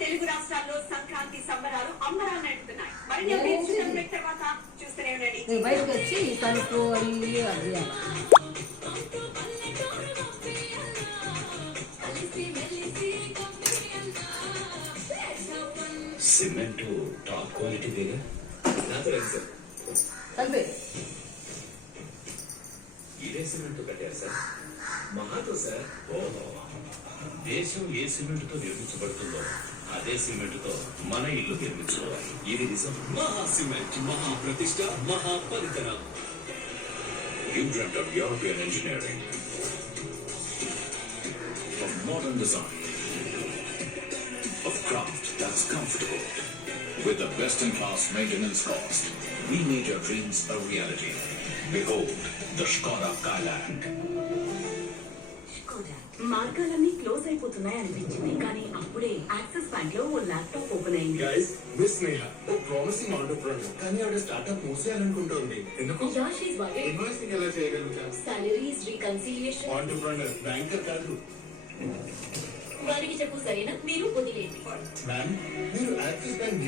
తెలుగు రాష్ట్రాల్లో సంక్రాంతి సంబరాలు అంబరాలు నడుపుతున్నాయి. మరిన్ని అప్డేట్స్ తర్వాత చూస్తూనే ఉండండి. బయటకు వచ్చి తలుపు అవి అది సిమెంట్ టాప్ క్వాలిటీ వేగా కలిపే ఇదే సిమెంట్ కట్టారు సార్. మహాతో సార్. ఓహో, దేశం ఏ సిమెంట్ తో నిర్మించబడుతుందో అదే సిమెంట్ తో మన ఇల్లు నిర్మించుకోవాలి. ఇది నిజం. మహా సిమెంట్, మహా ప్రతిష్ట, మహా పరికరం. You dreamt of European engineering, of modern design, of craft that's comfortable, with the best-in-class maintenance cost. We made your dreams a reality. Behold, the Skoda Kayak. మార్గాలన్నీ క్లోజ్ అయిపోతున్నాయి అనిపించింది, కానీ అప్పుడే యాక్సిస్ బ్యాంక్ లో ఓ ల్యాప్టాప్ ఓపెన్ అయింది. Guys, miss Neha ఓ promising entrepreneur, కానీ ఆవిడ స్టార్ట్అప్ మూసేయాలనుకుంటోంది. ఎందుకు? ఇన్వెస్టింగ్ ఎలా చేయగలుగుతాం? Salaries, reconciliation. ఆంటర్‌ప్రెన్యూర్ బ్యాంకర్ కాదు. వారికి చెప్పు, సరేనా? మీరు వదిలేండి. మ్యామ్, మీరు యాక్సిస్ బ్యాంక్